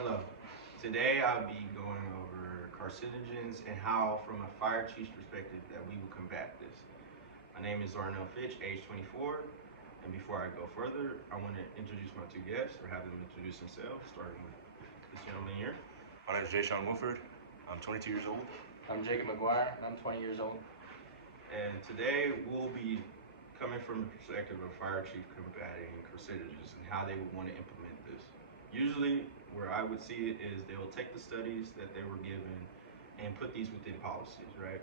Hello. Today I'll be going over carcinogens and how, from a fire chief's perspective, that we will combat this. My name is Arnell Fitch, age 24, and before I go further, I want to introduce my two guests or have them introduce themselves, starting with this gentleman here. My name is Jay Sean Wilford. I'm 22 years old. I'm Jacob McGuire, and I'm 20 years old. And today we'll be coming from the perspective of fire chief combating carcinogens and how they would want to implement this. Usually, where I would see it is they will take the studies that they were given and put these within policies, right?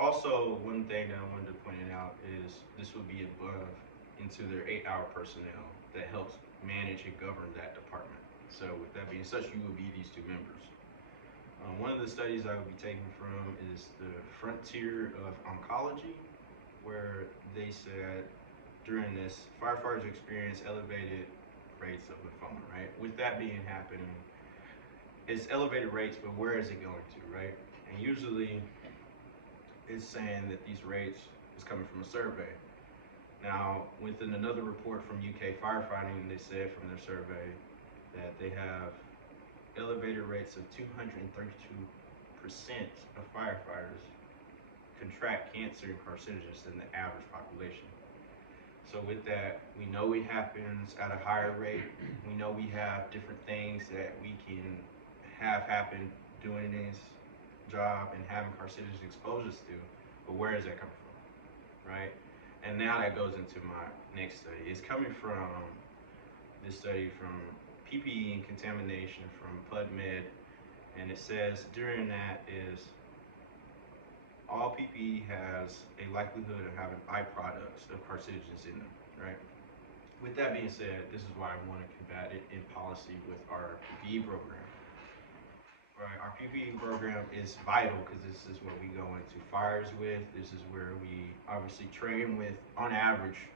Also, one thing that I wanted to point out is this would be above into their 8-hour personnel that helps manage and govern that department. So with that being such, you will be these two members. One of the studies I will be taking from is the Frontier of Oncology, where they said during this, firefighters experience elevated rates of lymphoma, right? With that being happening, it's elevated rates, but where is it going to, right? And usually it's saying that these rates is coming from a survey. Now, within another report from UK firefighting, they said from their survey that they have elevated rates of 232% of firefighters contract cancer and carcinogens than the average population. So with that, we know it happens at a higher rate. We know we have different things that we can have happen doing this job and having carcinogen exposures to, but where is that coming from, right? And now that goes into my next study. It's coming from this study from PPE and contamination from PubMed, and it says during that is all PPE has a likelihood of having byproducts of carcinogens in them, right? With that being said, this is why I want to combat it in policy with our PPE program. Right, our PPE program is vital because this is what we go into fires with. This is where we obviously train with. On average,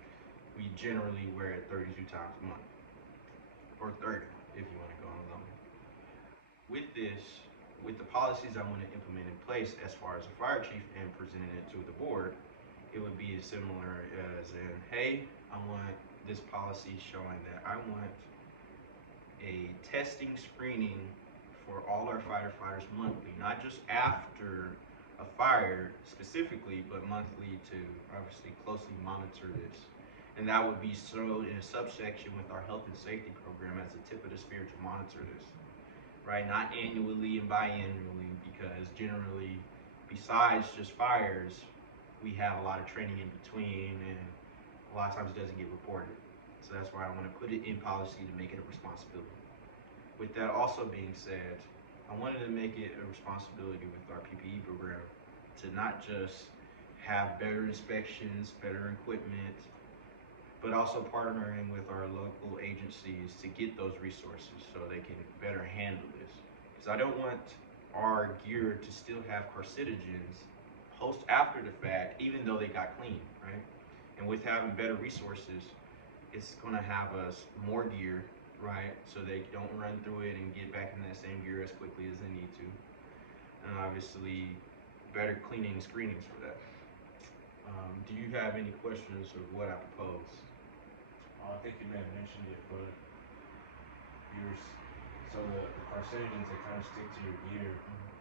we generally wear it 32 times a month, or 30 if you want to go on longer. With this, with the policies I want to implement in place as far as a fire chief and presenting it to the board, it would be as similar as in, hey, I want this policy showing that I want a testing screening for all our firefighters monthly, not just after a fire specifically, but monthly to obviously closely monitor this. And that would be showed in a subsection with our health and safety program as the tip of the spear to monitor this, right? Not annually and biannually, because generally, besides just fires, we have a lot of training in between, and a lot of times it doesn't get reported. So that's why I want to put it in policy to make it a responsibility. With that also being said, I wanted to make it a responsibility with our PPE program to not just have better inspections, better equipment, but also partnering with our local agencies to get those resources so they can better handle this. Because I don't want our gear to still have carcinogens post after the fact, even though they got clean, right? And with having better resources, it's gonna have us more gear, right? So they don't run through it and get back in that same gear as quickly as they need to. And obviously, better cleaning and screenings for that. Do you have any questions of what I propose? I think you may have mentioned it, but so the carcinogens that kind of stick to your gear,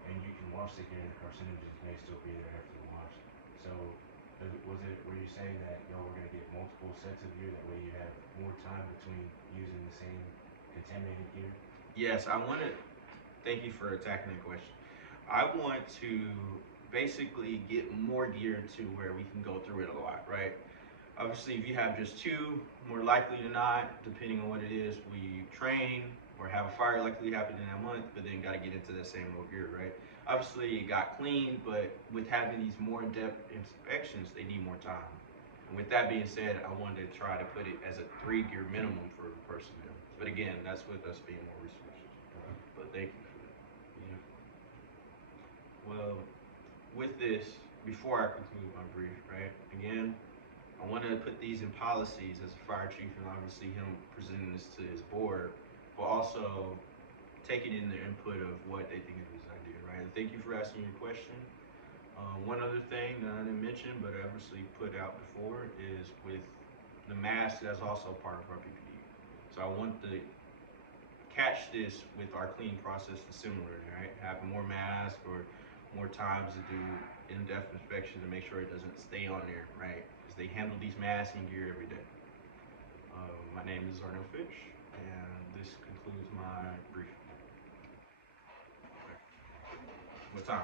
and you can wash the gear, and the carcinogens may still be there after the wash. So were you saying that y'all were gonna get multiple sets of gear, that way you have more time between using the same contaminated gear? Yes, I want to thank you for attacking that question. I want to basically get more gear to where we can go through it a lot, right? Obviously, if you have just two, more likely than not, depending on what it is, we train or have a fire likely happening that month, but then got to get into that same old gear, right? Obviously, it got clean, but with having these more in-depth inspections, they need more time. And with that being said, I wanted to try to put it as a 3-gear minimum for personnel. But again, that's with us being more resources. But thank you for that. Yeah. Well, with this, before I conclude my brief, right? Again, I wanted to put these in policies as a fire chief, and obviously him presenting this to his board, but also taking in their input of what they think of this idea, right? And thank you for asking your question. One other thing that I didn't mention, but I obviously put out before, is with the mask, that's also part of our PPE. So I want the catch this with our cleaning process is similar, right? Having more masks or more times to do in-depth inspection to make sure it doesn't stay on there, right? Because they handle these masks and gear every day. My name is Arnold Fitch, and this concludes my brief. What time?